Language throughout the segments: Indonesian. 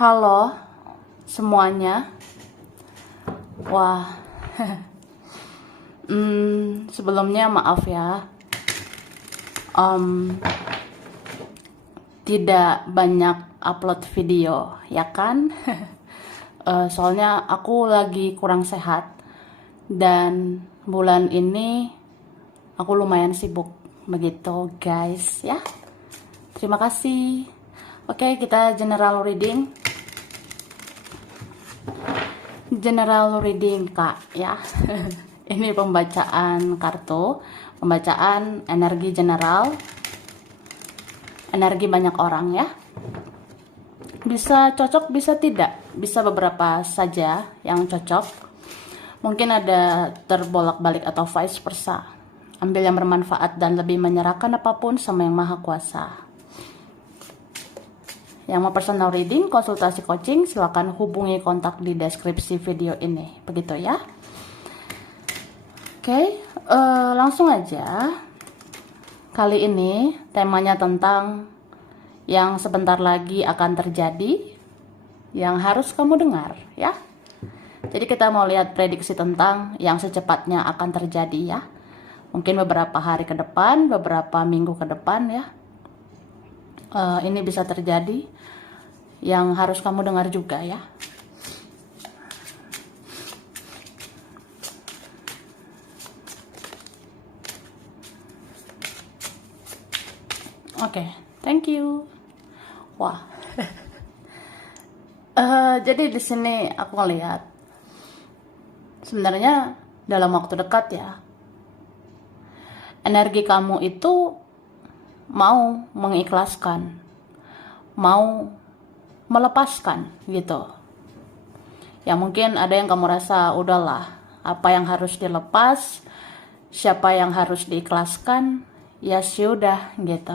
Halo semuanya. Wah, sebelumnya maaf ya, tidak banyak upload video, ya kan? Soalnya aku lagi kurang sehat dan bulan ini aku lumayan sibuk, begitu guys ya. Terima kasih. Oke, kita general reading. General reading kak ya. Ini pembacaan kartu, pembacaan energi general, energi banyak orang ya. Bisa cocok, bisa tidak, bisa beberapa saja yang cocok. Mungkin ada terbolak-balik atau vice versa. Ambil yang bermanfaat dan lebih menyerahkan apapun sama yang maha kuasa. Yang mau personal reading, konsultasi coaching, silakan hubungi kontak di deskripsi video ini. Begitu ya. Oke, langsung aja. Kali ini temanya tentang yang sebentar lagi akan terjadi, yang harus kamu dengar ya. Jadi kita mau lihat prediksi tentang yang secepatnya akan terjadi ya. Mungkin beberapa hari ke depan, beberapa minggu ke depan ya. Ini bisa terjadi, yang harus kamu dengar juga ya. Oke, thank you. Wah, jadi di sini aku ngelihat sebenarnya dalam waktu dekat ya, energi kamu itu mau mengikhlaskan, mau melepaskan gitu. Ya mungkin ada yang kamu rasa udahlah, apa yang harus dilepas, siapa yang harus diikhlaskan, ya sudah gitu.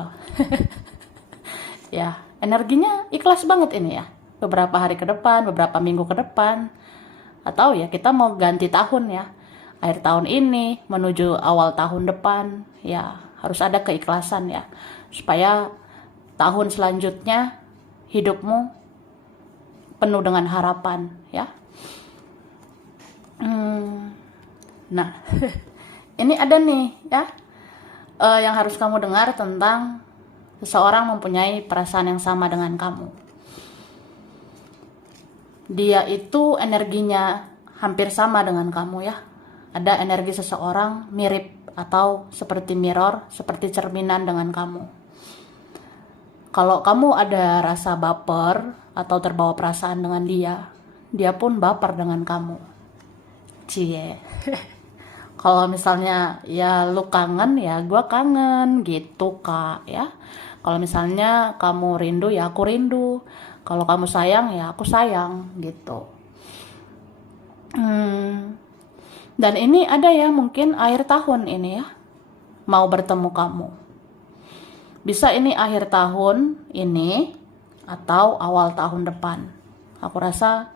Ya, energinya ikhlas banget ini ya. Beberapa hari ke depan, beberapa minggu ke depan. Atau ya kita mau ganti tahun ya. Akhir tahun ini menuju awal tahun depan, ya harus ada keikhlasan ya. Supaya tahun selanjutnya hidupmu penuh dengan harapan ya. Nah, ini ada nih ya, yang harus kamu dengar tentang seseorang mempunyai perasaan yang sama dengan kamu. Dia itu energinya hampir sama dengan kamu ya. Ada energi seseorang mirip atau seperti mirror, seperti cerminan dengan kamu. Kalau kamu ada rasa baper atau terbawa perasaan dengan dia, dia pun baper dengan kamu. Cie. Kalau misalnya ya lu kangen ya gua kangen gitu kak ya. Kalau misalnya kamu rindu ya aku rindu. Kalau kamu sayang ya aku sayang gitu. Dan ini ada ya mungkin akhir tahun ini ya mau bertemu kamu. Bisa ini akhir tahun ini atau awal tahun depan. Aku rasa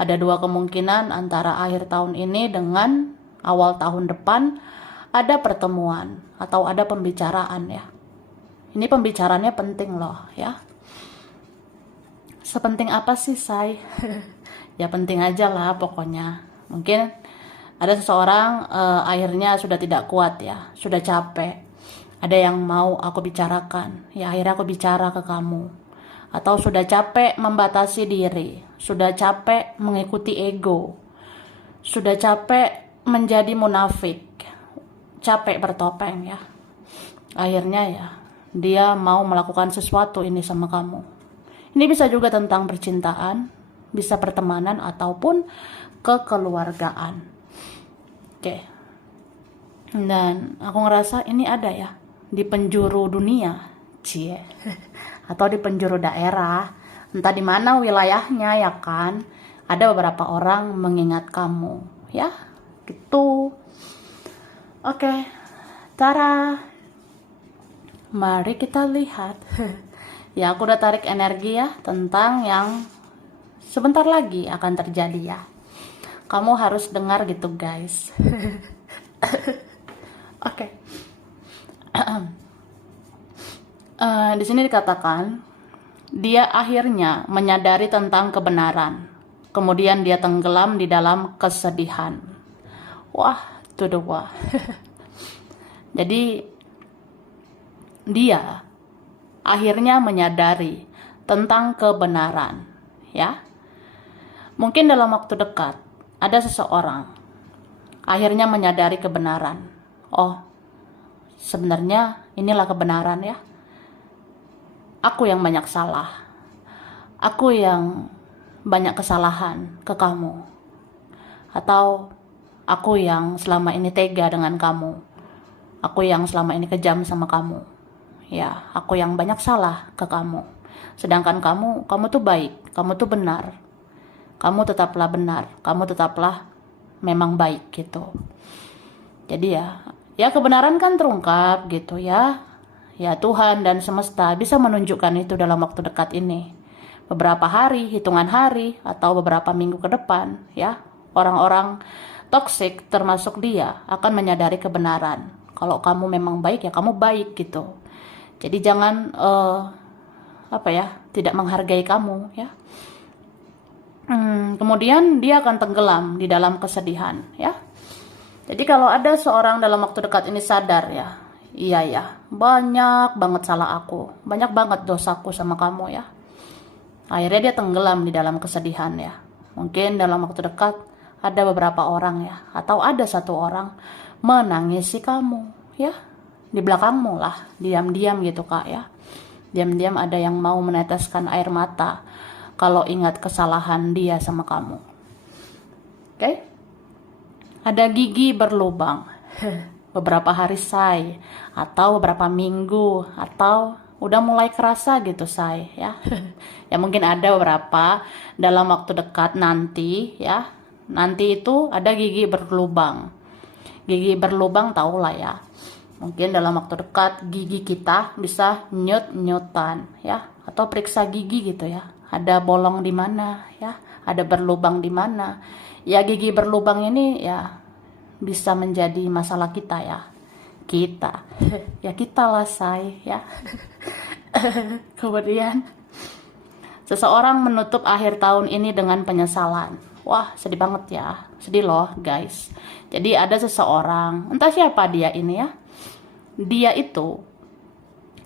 ada dua kemungkinan antara akhir tahun ini dengan awal tahun depan ada pertemuan atau ada pembicaraan ya. Ini pembicaraannya penting loh ya. Sepenting apa sih say? Ya penting aja lah pokoknya. Mungkin ada seseorang akhirnya sudah tidak kuat ya, sudah capek. Ada yang mau aku bicarakan, ya akhirnya aku bicara ke kamu. Atau sudah capek membatasi diri, sudah capek mengikuti ego, sudah capek menjadi munafik, capek bertopeng ya. Akhirnya ya, dia mau melakukan sesuatu ini sama kamu. Ini bisa juga tentang percintaan, bisa pertemanan ataupun kekeluargaan. Oke. Dan aku ngerasa ini ada ya di penjuru dunia, cie, atau di penjuru daerah, entah di mana wilayahnya ya kan, ada beberapa orang mengingat kamu, ya, gitu. Oke, Tara, mari kita lihat. Ya, aku udah tarik energi ya tentang yang sebentar lagi akan terjadi ya. Kamu harus dengar gitu guys. Oke. Di sini dikatakan dia akhirnya menyadari tentang kebenaran. Kemudian dia tenggelam di dalam kesedihan. Wah, to the wah. Jadi dia akhirnya menyadari tentang kebenaran, ya. Mungkin dalam waktu dekat ada seseorang akhirnya menyadari kebenaran. Oh, sebenarnya inilah kebenaran ya. Aku yang banyak salah. Aku yang banyak kesalahan ke kamu. Atau aku yang selama ini tega dengan kamu. Aku yang selama ini kejam sama kamu. Ya, aku yang banyak salah ke kamu. Sedangkan kamu tuh baik, kamu tuh benar. Kamu tetaplah benar, kamu tetaplah memang baik gitu. Jadi ya kebenaran kan terungkap gitu ya. Ya Tuhan dan semesta bisa menunjukkan itu dalam waktu dekat ini. Beberapa hari, hitungan hari, atau beberapa minggu ke depan ya. Orang-orang toksik termasuk dia akan menyadari kebenaran. Kalau kamu memang baik ya kamu baik gitu. Jadi jangan tidak menghargai kamu ya. Kemudian dia akan tenggelam di dalam kesedihan ya. Jadi kalau ada seorang dalam waktu dekat ini sadar ya, iya ya, banyak banget salah aku, banyak banget dosaku sama kamu ya. Akhirnya dia tenggelam di dalam kesedihan ya. Mungkin dalam waktu dekat ada beberapa orang ya, atau ada satu orang menangisi kamu ya, di belakangmu lah, diam-diam gitu kak ya. Diam-diam ada yang mau meneteskan air mata kalau ingat kesalahan dia sama kamu. Oke? Ada gigi berlubang. Beberapa hari say, atau beberapa minggu, atau udah mulai kerasa gitu say ya. Ya mungkin ada beberapa dalam waktu dekat nanti ya. Nanti itu ada gigi berlubang. Gigi berlubang tahulah ya. Mungkin dalam waktu dekat gigi kita bisa nyut-nyutan ya, atau periksa gigi gitu ya. Ada bolong di mana ya, ada berlubang di mana. Ya gigi berlubang ini ya bisa menjadi masalah kita ya. Kita. Ya kita lah say ya. Kemudian seseorang menutup akhir tahun ini dengan penyesalan. Wah, sedih banget ya. Sedih loh, guys. Jadi ada seseorang, entah siapa dia ini ya. Dia itu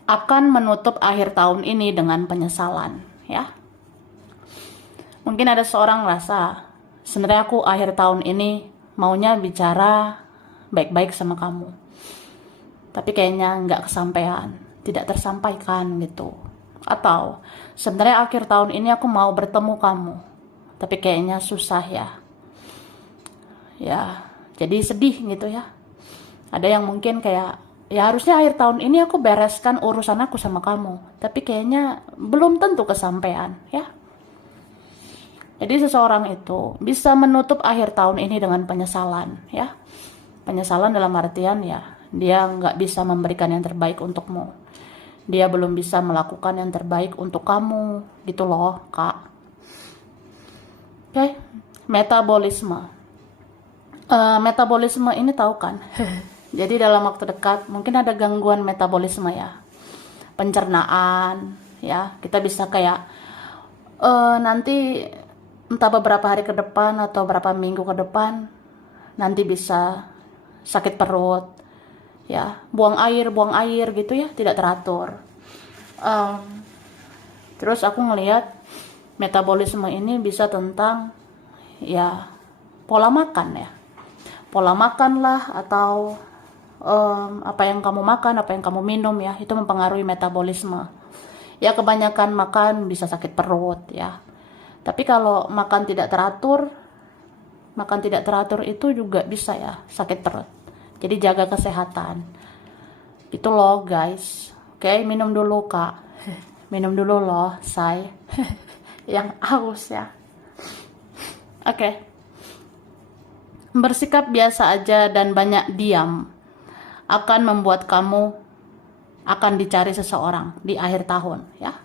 akan menutup akhir tahun ini dengan penyesalan, ya. Mungkin ada seorang rasa, sebenarnya aku akhir tahun ini maunya bicara baik-baik sama kamu. Tapi kayaknya nggak kesampaian, tidak tersampaikan gitu. Atau sebenarnya akhir tahun ini aku mau bertemu kamu, tapi kayaknya susah ya. Ya, jadi sedih gitu ya. Ada yang mungkin kayak, ya harusnya akhir tahun ini aku bereskan urusan aku sama kamu, tapi kayaknya belum tentu kesampaian ya. Jadi seseorang itu bisa menutup akhir tahun ini dengan penyesalan ya. Penyesalan dalam artian ya, dia nggak bisa memberikan yang terbaik untukmu. Dia belum bisa melakukan yang terbaik untuk kamu gitu loh kak. Oke, metabolisme. Metabolisme ini tahu kan? Jadi dalam waktu dekat mungkin ada gangguan metabolisme ya, pencernaan ya. Kita bisa kayak nanti entah beberapa hari ke depan atau beberapa minggu ke depan nanti bisa sakit perut ya, buang air gitu ya, tidak teratur. Terus aku ngelihat metabolisme ini bisa tentang ya pola makan ya, pola makan lah, atau apa yang kamu makan, apa yang kamu minum ya, itu mempengaruhi metabolisme. Ya kebanyakan makan bisa sakit perut ya. Tapi kalau makan tidak teratur itu juga bisa ya sakit perut. Jadi jaga kesehatan. Itu loh guys. Oke, minum dulu kak. Minum dulu loh say. Yang haus ya. Oke. Bersikap biasa aja dan banyak diam akan membuat kamu akan dicari seseorang di akhir tahun ya.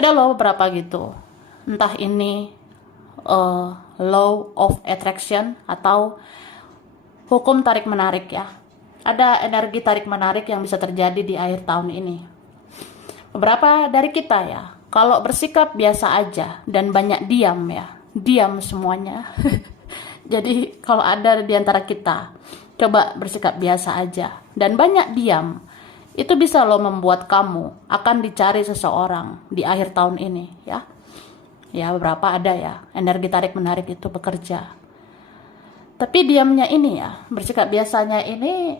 Ada loh beberapa gitu. Entah ini law of attraction atau hukum tarik menarik ya. Ada energi tarik menarik yang bisa terjadi di akhir tahun ini. Beberapa dari kita ya Kalau bersikap biasa aja dan banyak diam ya, diam semuanya. Jadi kalau ada di antara kita, coba bersikap biasa aja dan banyak diam, itu bisa loh membuat kamu akan dicari seseorang di akhir tahun ini ya. Ya beberapa ada ya, energi tarik menarik itu bekerja. Tapi diamnya ini ya, bersikap biasanya ini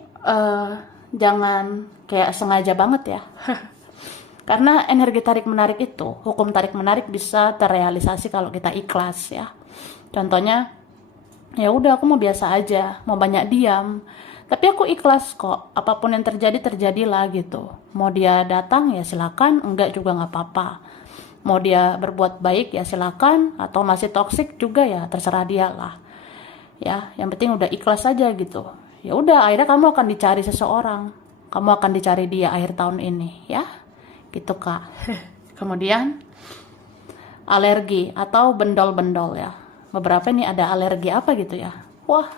jangan kayak sengaja banget ya. Karena energi tarik menarik itu, hukum tarik menarik bisa terrealisasi kalau kita ikhlas ya. Contohnya, ya udah aku mau biasa aja, mau banyak diam, tapi aku ikhlas kok. Apapun yang terjadi terjadilah gitu. Mau dia datang ya silakan, enggak juga nggak apa-apa. Mau dia berbuat baik ya silakan, atau masih toksik juga ya terserah dia lah. Ya, yang penting udah ikhlas aja gitu. Ya udah, akhirnya kamu akan dicari seseorang. Kamu akan dicari dia akhir tahun ini ya. Gitu Kak. Kemudian alergi atau bendol-bendol ya. Beberapa ini ada alergi apa gitu ya. Wah,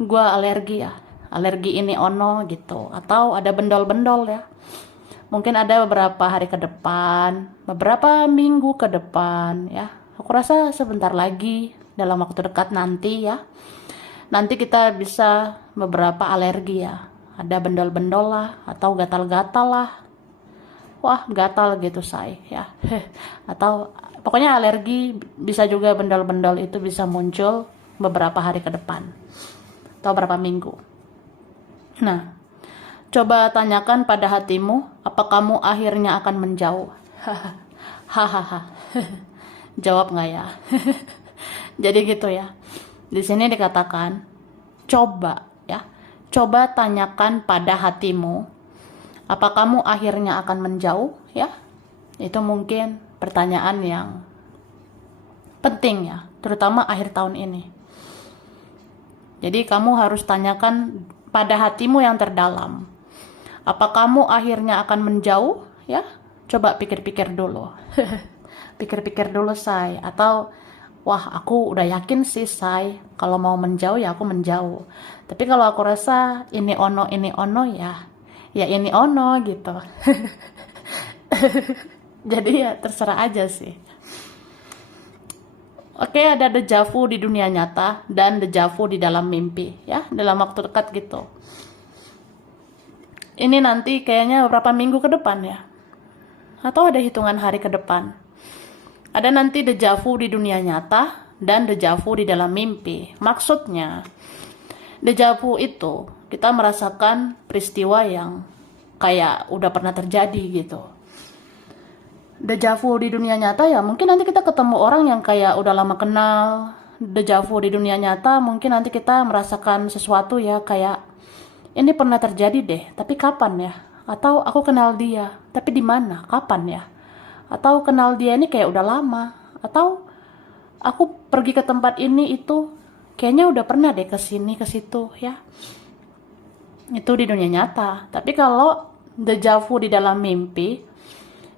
gua alergi ya. Alergi ini ono gitu. Atau ada bendol-bendol ya. Mungkin ada beberapa hari ke depan, beberapa minggu ke depan ya. Aku rasa sebentar lagi dalam waktu dekat nanti ya. Nanti kita bisa beberapa alergi ya. Ada bendol-bendol lah atau gatal-gatal lah. Wah gatal gitu say ya. Atau pokoknya alergi, bisa juga bendol-bendol itu bisa muncul beberapa hari ke depan atau beberapa minggu. Nah, coba tanyakan pada hatimu, apa kamu akhirnya akan menjauh? Hahaha. Jawab nggak ya? Jadi gitu ya. Di sini dikatakan coba ya. Coba tanyakan pada hatimu, apa kamu akhirnya akan menjauh ya? Itu mungkin pertanyaan yang penting ya, terutama akhir tahun ini. Jadi kamu harus tanyakan pada hatimu yang terdalam. Apa kamu akhirnya akan menjauh ya? Coba pikir-pikir dulu. Pikir-pikir dulu say. Atau wah aku udah yakin sih say, kalau mau menjauh ya aku menjauh. Tapi kalau aku rasa ini ono ya ini ono gitu. Jadi ya terserah aja sih. Oke, ada dejavu di dunia nyata dan dejavu di dalam mimpi ya, dalam waktu dekat gitu. Ini nanti kayaknya beberapa minggu ke depan ya, atau ada hitungan hari ke depan. Ada nanti dejavu di dunia nyata dan dejavu di dalam mimpi. Maksudnya dejavu itu kita merasakan peristiwa yang kayak udah pernah terjadi gitu. Dejavu di dunia nyata ya mungkin nanti kita ketemu orang yang kayak udah lama kenal. Dejavu di dunia nyata mungkin nanti kita merasakan sesuatu ya kayak ini pernah terjadi deh, tapi kapan ya? Atau aku kenal dia, tapi di mana? Kapan ya? Atau kenal dia ini kayak udah lama. Atau aku pergi ke tempat ini itu kayaknya udah pernah deh ke sini ke situ ya. Itu di dunia nyata. Tapi kalau dejavu di dalam mimpi,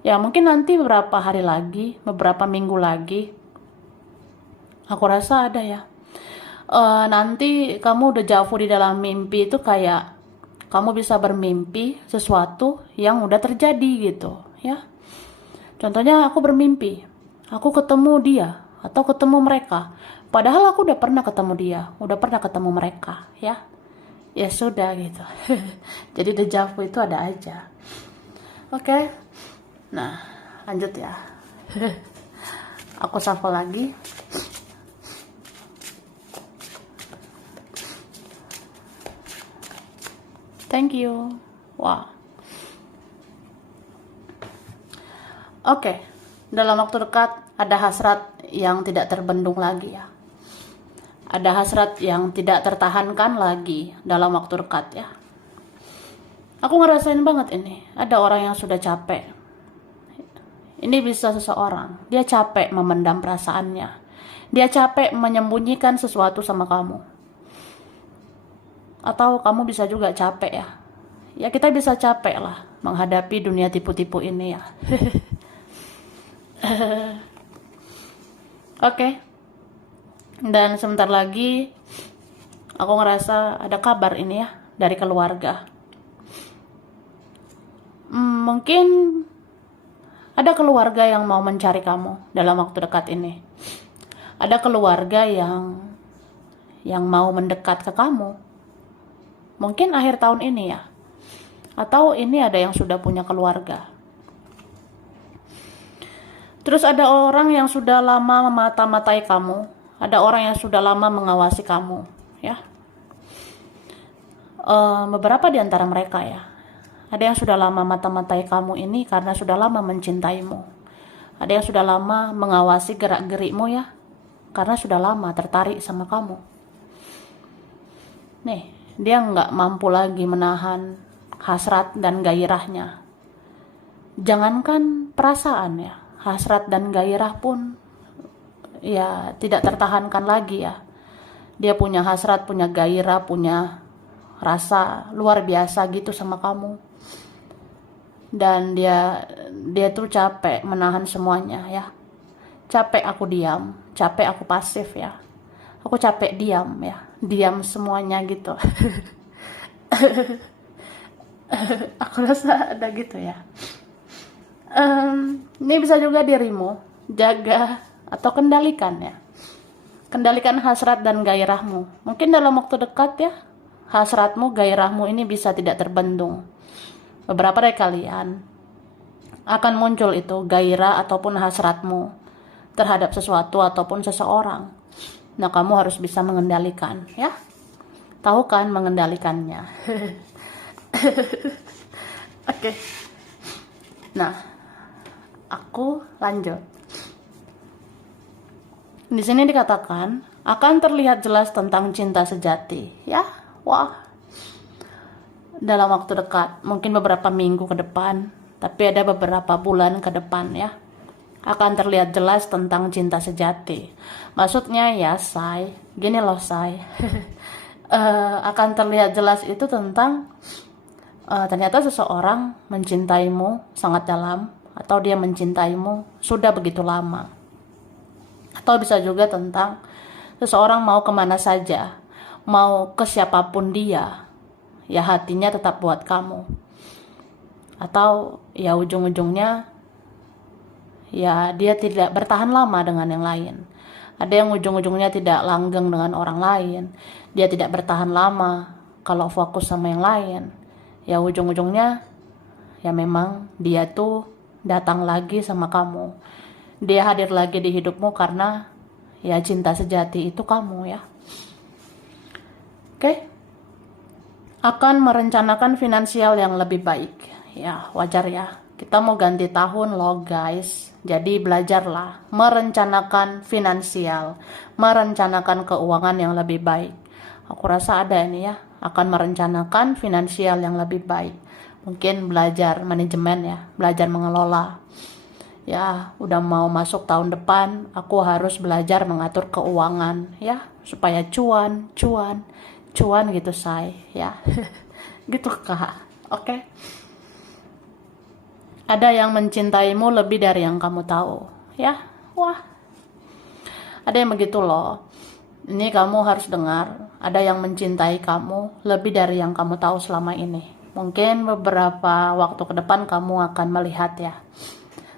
ya mungkin nanti beberapa hari lagi, beberapa minggu lagi, aku rasa ada ya. Nanti kamu dejavu di dalam mimpi itu kayak kamu bisa bermimpi sesuatu yang udah terjadi gitu ya. Contohnya aku bermimpi, aku ketemu dia atau ketemu mereka. Padahal aku udah pernah ketemu dia, udah pernah ketemu mereka ya. Ya sudah gitu. Jadi dejavu itu ada aja. Oke. Nah, lanjut ya. Aku shuffle lagi. Thank you. Wow. Oke. Dalam waktu dekat ada hasrat yang tidak terbendung lagi ya. Ada hasrat yang tidak tertahankan lagi dalam waktu dekat ya. Aku ngerasain banget ini. Ada orang yang sudah capek. Ini bisa seseorang. Dia capek memendam perasaannya. Dia capek menyembunyikan sesuatu sama kamu. Atau kamu bisa juga capek ya. Ya kita bisa capek lah menghadapi dunia tipu-tipu ini ya. Oke. Dan sebentar lagi aku ngerasa ada kabar ini ya dari keluarga. Mungkin Ada keluarga yang mau mencari kamu dalam waktu dekat ini. Ada keluarga yang mau mendekat ke kamu. Mungkin akhir tahun ini ya. Atau ini ada yang sudah punya keluarga. Terus ada orang yang sudah lama memata-matai kamu. Ada orang yang sudah lama mengawasi kamu, ya. Beberapa di antara mereka ya. Ada yang sudah lama mata-matai kamu ini karena sudah lama mencintaimu. Ada yang sudah lama mengawasi gerak-gerikmu ya, karena sudah lama tertarik sama kamu. Nih, dia nggak mampu lagi menahan hasrat dan gairahnya. Jangankan perasaan ya, hasrat dan gairah pun ya tidak tertahankan lagi ya. Dia punya hasrat, punya gairah, punya rasa luar biasa gitu sama kamu. Dan dia tuh capek menahan semuanya ya. Capek aku diam, capek aku pasif ya. Aku capek diam ya, diam semuanya gitu. Aku rasa ada gitu ya. Ini bisa juga dirimu jaga atau kendalikan ya. Kendalikan hasrat dan gairahmu. Mungkin dalam waktu dekat ya, hasratmu, gairahmu ini bisa tidak terbendung. Beberapa dari kalian akan muncul itu gairah ataupun hasratmu terhadap sesuatu ataupun seseorang. Nah, kamu harus bisa mengendalikan ya. Tahu kan mengendalikannya. Oke. Nah, aku lanjut. Di sini dikatakan akan terlihat jelas tentang cinta sejati, ya. Wah. Dalam waktu dekat, mungkin beberapa minggu ke depan, tapi ada beberapa bulan ke depan ya. Akan terlihat jelas tentang cinta sejati. Maksudnya ya, say, gini loh, say. Akan terlihat jelas itu tentang ternyata seseorang mencintaimu sangat dalam, atau dia mencintaimu sudah begitu lama. Atau bisa juga tentang seseorang mau kemana saja, mau ke siapapun dia, ya hatinya tetap buat kamu. Atau ya ujung-ujungnya ya dia tidak bertahan lama dengan yang lain. Ada yang ujung-ujungnya tidak langgeng dengan orang lain. Dia tidak bertahan lama kalau fokus sama yang lain. Ya ujung-ujungnya ya memang dia tuh datang lagi sama kamu. Dia hadir lagi di hidupmu karena ya cinta sejati itu kamu ya. Oke? Akan merencanakan finansial yang lebih baik. Ya, wajar ya. Kita mau ganti tahun loh guys. Jadi belajarlah merencanakan finansial, merencanakan keuangan yang lebih baik. Aku rasa ada ini ya, akan merencanakan finansial yang lebih baik. Mungkin belajar manajemen ya, belajar mengelola. Ya, udah mau masuk tahun depan, aku harus belajar mengatur keuangan ya, supaya cuan gitu say ya. Gitu kak. Oke. Ada yang mencintaimu lebih dari yang kamu tahu ya. Wah, ada yang begitu loh. Ini kamu harus dengar. Ada yang mencintai kamu lebih dari yang kamu tahu selama ini. Mungkin beberapa waktu ke depan kamu akan melihat ya,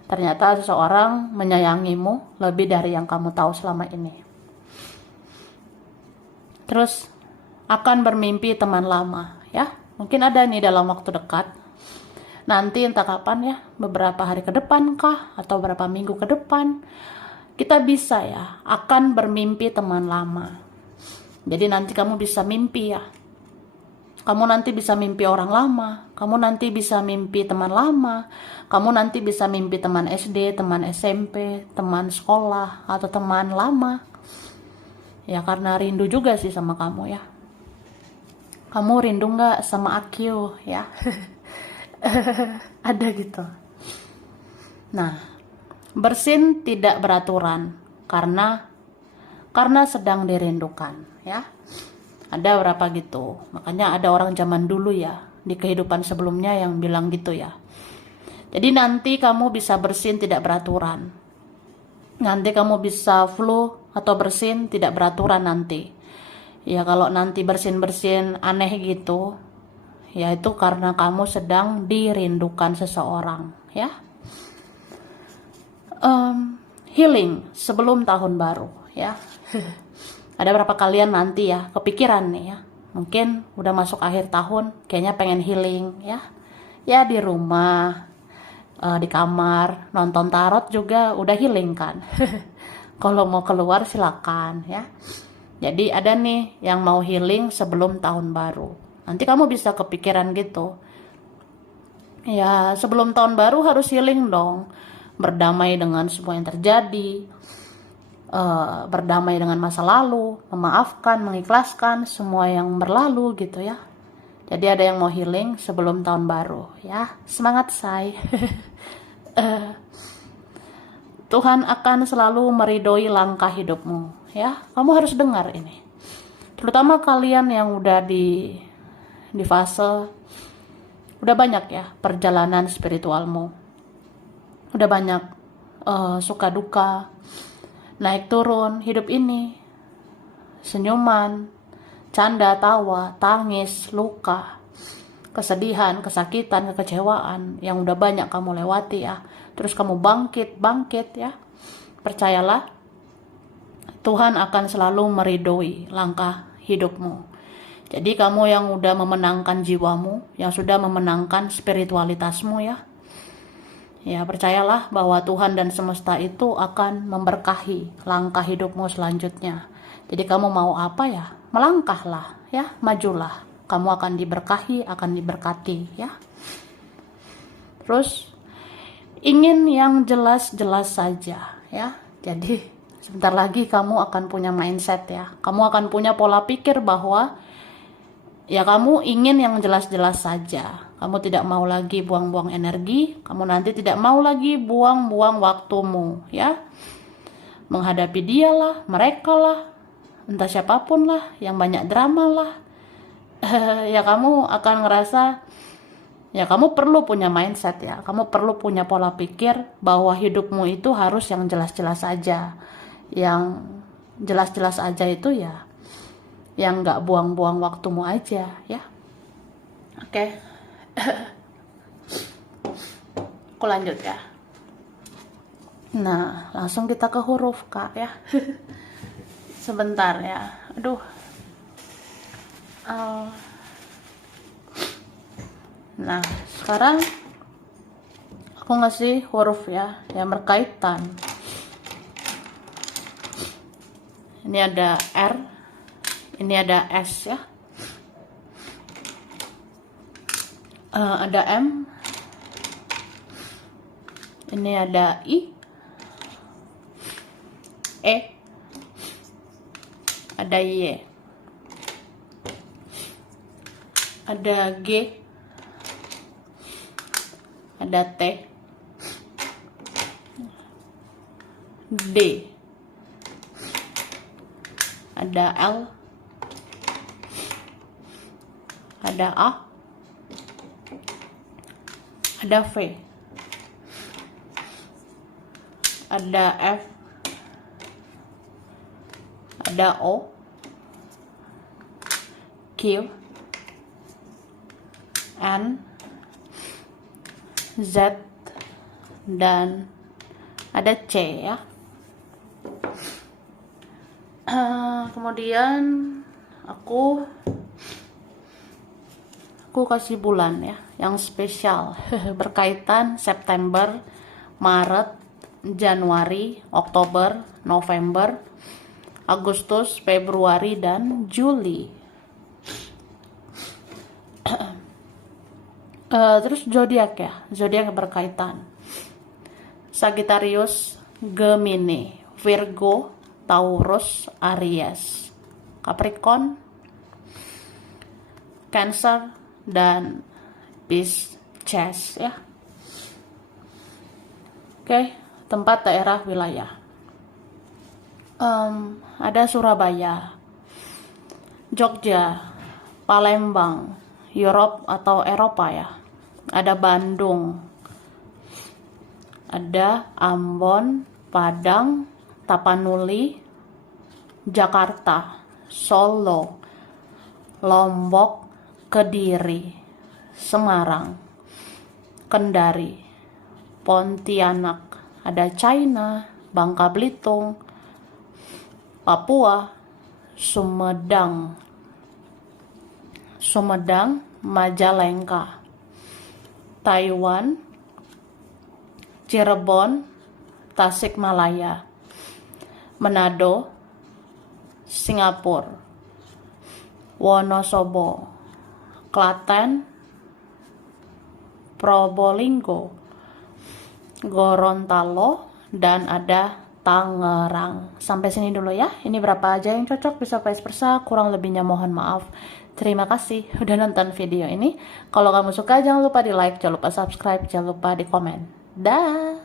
ternyata seseorang menyayangimu lebih dari yang kamu tahu selama ini. Terus akan bermimpi teman lama ya. Mungkin ada nih dalam waktu dekat. Nanti entah kapan ya, beberapa hari ke depan kah atau beberapa minggu ke depan, kita bisa ya akan bermimpi teman lama. Jadi nanti kamu bisa mimpi ya. Kamu nanti bisa mimpi orang lama, kamu nanti bisa mimpi teman lama, kamu nanti bisa mimpi teman SD, teman SMP, teman sekolah atau teman lama. Ya karena rindu juga sih sama kamu ya. Kamu rindu nggak sama Akyu ya? Ada gitu. Nah, bersin tidak beraturan karena sedang dirindukan ya. Ada berapa gitu. Makanya ada orang zaman dulu ya, di kehidupan sebelumnya yang bilang gitu ya. Jadi nanti kamu bisa bersin tidak beraturan. Nanti kamu bisa flu atau bersin tidak beraturan nanti. Ya kalau nanti bersin-bersin aneh gitu, ya itu karena kamu sedang dirindukan seseorang ya. healing sebelum tahun baru ya. Ada berapa kalian nanti ya kepikiran nih ya, mungkin udah masuk akhir tahun kayaknya pengen healing ya, ya di rumah, di kamar nonton tarot juga udah healing kan. Kalau mau keluar silakan ya. Jadi ada nih yang mau healing sebelum tahun baru, nanti kamu bisa kepikiran gitu ya, sebelum tahun baru harus healing dong, berdamai dengan semua yang terjadi, berdamai dengan masa lalu, memaafkan, mengikhlaskan semua yang berlalu gitu ya. Jadi ada yang mau healing sebelum tahun baru ya. Semangat say. Tuhan akan selalu meridhoi langkah hidupmu ya. Kamu harus dengar ini. Terutama kalian yang udah di fase udah banyak ya perjalanan spiritualmu. Udah banyak suka duka, naik turun hidup ini, senyuman, canda, tawa, tangis, luka, kesedihan, kesakitan, kekecewaan yang udah banyak kamu lewati ya. Terus kamu bangkit ya. Percayalah, Tuhan akan selalu meridhoi langkah hidupmu. Jadi kamu yang udah memenangkan jiwamu, yang sudah memenangkan spiritualitasmu ya. Ya, percayalah bahwa Tuhan dan semesta itu akan memberkahi langkah hidupmu selanjutnya. Jadi kamu mau apa ya? Melangkahlah ya, majulah. Kamu akan diberkahi, akan diberkati ya. Terus ingin yang jelas-jelas saja ya. Jadi sebentar lagi kamu akan punya mindset ya. Kamu akan punya pola pikir bahwa ya kamu ingin yang jelas-jelas saja. Kamu tidak mau lagi buang-buang energi, kamu nanti tidak mau lagi buang-buang waktumu ya. Menghadapi dia lah, mereka lah, entah siapapun lah, yang banyak drama lah. Ya kamu akan ngerasa, ya kamu perlu punya mindset ya. Kamu perlu punya pola pikir bahwa hidupmu itu harus yang jelas-jelas saja. Yang jelas-jelas aja itu ya yang gak buang-buang waktumu aja ya. Oke. Aku lanjut ya. Nah, langsung kita ke huruf K ya. Sebentar ya. Aduh. Nah, sekarang aku ngasih huruf ya yang berkaitan. Ini ada R, ini ada S ya. Ada M, ini ada I, E, ada Y, ada G, ada T, D, ada L, ada A, ada V, ada F, ada O, Q, N, Z, dan ada C ya. Kemudian aku kasih bulan ya yang spesial berkaitan September, Maret, Januari, Oktober, November, Agustus, Februari, dan Juli. Terus zodiak ya, zodiak berkaitan Sagittarius, Gemini, Virgo, Taurus, Aries, Capricorn, Cancer, dan Pisces ya. Oke, tempat, daerah, wilayah. Ada Surabaya, Jogja, Palembang, Europe atau Eropa ya. Ada Bandung, ada Ambon, Padang, Tapanuli, Jakarta, Solo, Lombok, Kediri, Semarang, Kendari, Pontianak, ada China, Bangka Belitung, Papua, Sumedang, Majalengka, Taiwan, Cirebon, Tasikmalaya, Manado, Singapura, Wonosobo, Klaten, Probolinggo, Gorontalo, dan ada Tangerang. Sampai sini dulu ya. Ini berapa aja yang cocok, bisa vice versa. Kurang lebihnya mohon maaf. Terima kasih udah nonton video ini. Kalau kamu suka jangan lupa di like, jangan lupa subscribe, jangan lupa di komen. Dah.